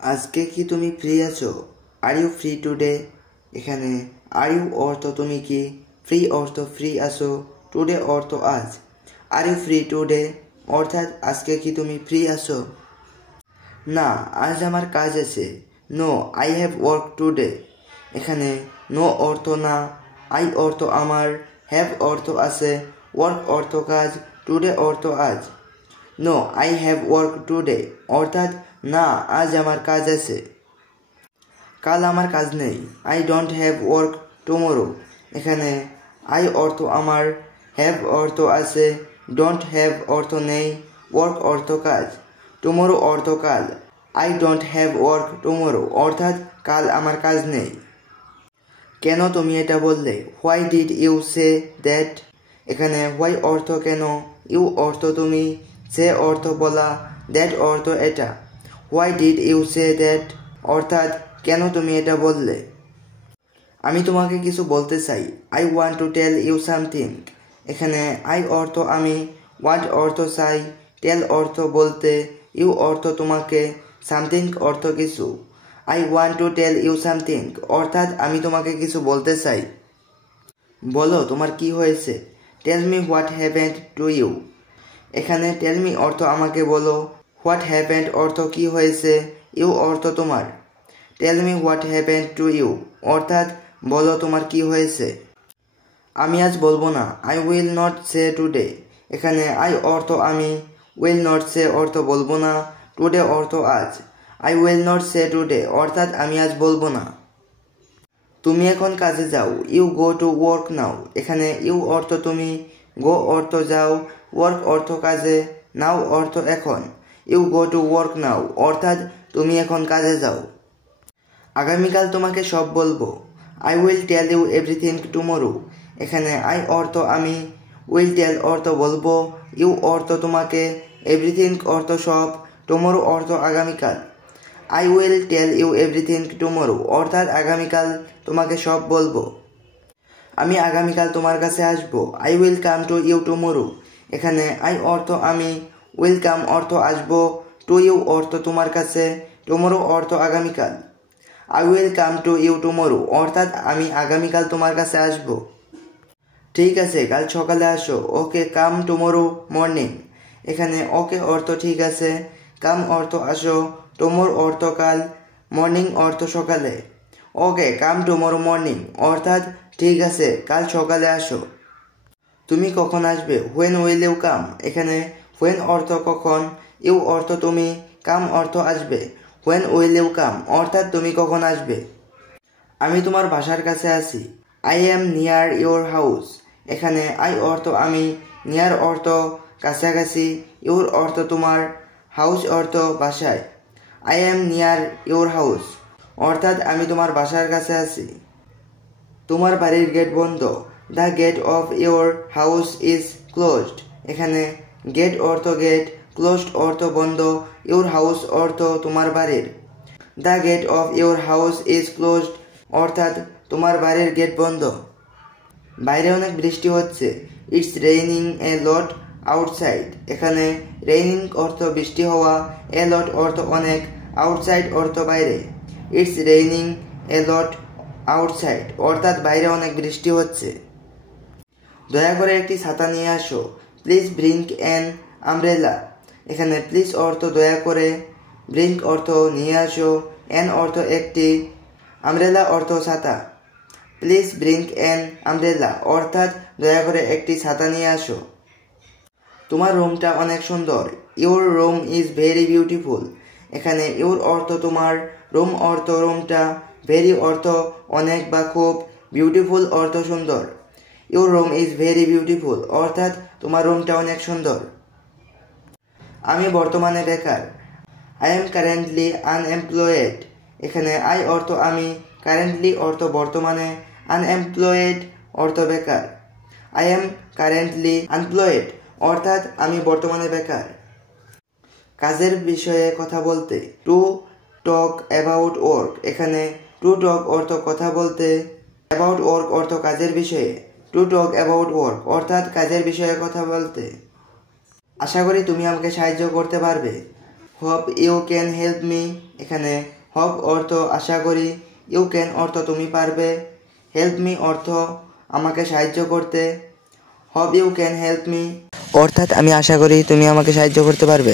আজকে কি তুমি ফ্রি আছো? Are you free today? এখানে আর ইউ অর্থ তুমি কি, ফ্রি অর্থ ফ্রি আছো, টুডে অর্থ আজ। আর ইউ ফ্রি টুডে অর্থাৎ আজকে কি তুমি ফ্রি আছো? না, আজ আমার কাজ আছে। No, I have work today. এখানে নো অর্থ না, আই অর্থ আমার, হ্যাভ অর্থ আছে, ওয়ার্ক অর্থ কাজ, টুডে অর্থ আজ। No, I have work today অর্থাৎ না, আজ আমার কাজ আছে। কাল আমার কাজ নেই। I don't have work tomorrow. এখানে আই অর্থ আমার, হ্যাভ অর্থ আছে, ডোন্ট হ্যাভ অর্থ নেই, ওয়ার্ক অর্থ কাজ, টুমোরো অর্থ কাল। I don't have work tomorrow অর্থাৎ কাল আমার কাজ নেই। কেন তুমি এটা বললে? Why did you say that? এখানে হোয়াই অর্থ কেন, ইউ অর্থ তুমি, সে অর্থ বলা, দ্যাট অর্থ এটা। Why did you say that অর্থাৎ কেন তুমি এটা বললে? আমি তোমাকে কিছু বলতে চাই। I want to tell you something. এখানে আই অর্থ আমি, ওয়ান্ট অর্থ চাই, টেল অর্থ বলতে, ইউ অর্থ তোমাকে, সামথিং অর্থ কিছু। I want to tell you something অর্থাৎ আমি তোমাকে কিছু বলতে চাই। বলো তোমার কি হয়েছে। Tell me what happened to you. এখানে টেল মি অর্থ আমাকে বলো, হোয়াট হ্যাপেন্ড অর্থ কি হয়েছে, ইউ অর্থ তোমার। Tell me what happened to you অর্থাৎ বলো তোমার কি হয়েছে। আমি আজ বলবো না। I will not say today. এখানে আই অর্থ আমি, উইল নট সে অর্থ বলবো না, টুডে অর্থ আজ। I will not say today অর্থাৎ আমি আজ বলবো না। তুমি এখন কাজে যাও। You go to work now. এখানে ইউ অর্থ তুমি, গো অর্থ যাও, ওয়ার্ক অর্থ কাজে, নাও অর্থ এখন। You go to work now অর্থাৎ তুমি এখন কাজে যাও। আগামীকাল তোমাকে সব বলবো। I will tell you everything tomorrow. এখানে আই অর্থ আমি, উইল টেল অর্থ বলবো, ইউ অর্থ তোমাকে, এভরিথিং অর্থ সব, টুমোরো অর্থ আগামীকাল। I will tell you everything tomorrow অর্থাৎ আগামীকাল তোমাকে সব বলবো। আমি আগামীকাল তোমার কাছে আসবো। I will come to you tomorrow. এখানে আই অর্থ আমি, উইল কাম অর্থ আসবো, টু ইউ অর্থ তোমার কাছে, টুমোরো অর্থ আগামীকাল। I will come to you tomorrow অর্থাৎ আমি আগামীকাল তোমার কাছে আসবো। ঠিক আছে, কাল সকালে আসো। ওকে কাম টুমোরো মর্নিং। এখানে ওকে অর্থ ঠিক আছে, কাম অর্থ আসো, টুমোরো অর্থ কাল, মর্নিং অর্থ সকালে। ওকে কাম টুমোরো মর্নিং অর্থাৎ ঠিক আছে, কাল সকালে আসো। তুমি কখন আসবে? When will you come. এখানে হোয়েন অর্থ কখন, ইউ অর্থ তুমি, কাম অর্থ আসবে, হোয়েন উইল ইউ কাম অর্থাৎ তুমি কখন আসবে। আমি তোমার বাসার কাছে আছি। I am near your house. এখানে আই অর্থ আমি, নিয়ার অর্থ কাছাকাছি, ইউর অর্থ তোমার, হাউস অর্থ বাসায়। I am near your house অর্থাৎ আমি তোমার বাসার কাছে আছি। তোমার বাড়ির গেট বন্ধ। The gate of your house is closed. এখানে গেট অর্থ গেট, ক্লোজড অর্থ বন্ধ, ইউর হাউস অর্থ তোমার বাড়ির। The gate of your house is closed অর্থাৎ তোমার বাড়ির গেট বন্ধ। বাইরে অনেক বৃষ্টি হচ্ছে। It's raining a lot outside. এখানে রেইনিং অর্থ বৃষ্টি হওয়া, এ লট অর্থ অনেক, আউটসাইড অর্থ বাইরে। It's raining a lot outside অর্থাৎ বাইরে অনেক বৃষ্টি হচ্ছে। দয়া করে একটি ছাতা নিয়ে আসো। Please bring an umbrella. এখানে প্লিজ অর্থ দয়া করে, ব্রিং অর্থ নিয়ে আসো, অ্যান অর্থ একটি, আমব্রেলা অর্থ ছাতা। প্লিজ ব্রিং অ্যান আমব্রেলা অর্থাৎ দয়া করে একটি ছাতা নিয়ে আসো। তোমার রুমটা অনেক সুন্দর। Your room is very beautiful. এখানে ইউর অর্থ তোমার, রুম অর্থ রুমটা, ভেরি অর্থ অনেক বা খুব, বিউটিফুল অর্থ সুন্দর। Your room is very beautiful অর্থাৎ তোমার রুমটা অনেক সুন্দর। আমি বর্তমানে বেকার। I am currently unemployed. এখানে আই অর্থ আমি, কারেন্টলি অর্থ বর্তমানে, আনএমপ্লয়েড অর্থ বেকার। আই এম কারেন্টলি আনএমপ্লয়েড অর্থাৎ আমি বর্তমানে বেকার। কাজের বিষয়ে কথা বলতে। To talk about work. এখানে টু টক অর্থ কথা বলতে, অ্যাবাউট ওয়ার্ক অর্থ কাজের বিষয়ে, টু টক অ্যাবাউট ওয়ার্ক অর্থাৎ কাজের বিষয়ে কথা বলতে। আশা করি তুমি আমাকে সাহায্য করতে পারবে। Hope you can help me, এখানে হোপ অর্থ আশা করি, ইউ ক্যান অর্থ তুমি পারবে, হেল্প মি অর্থ আমাকে সাহায্য করতে। Hope you can help me অর্থাৎ আমি আশা করি তুমি আমাকে সাহায্য করতে পারবে।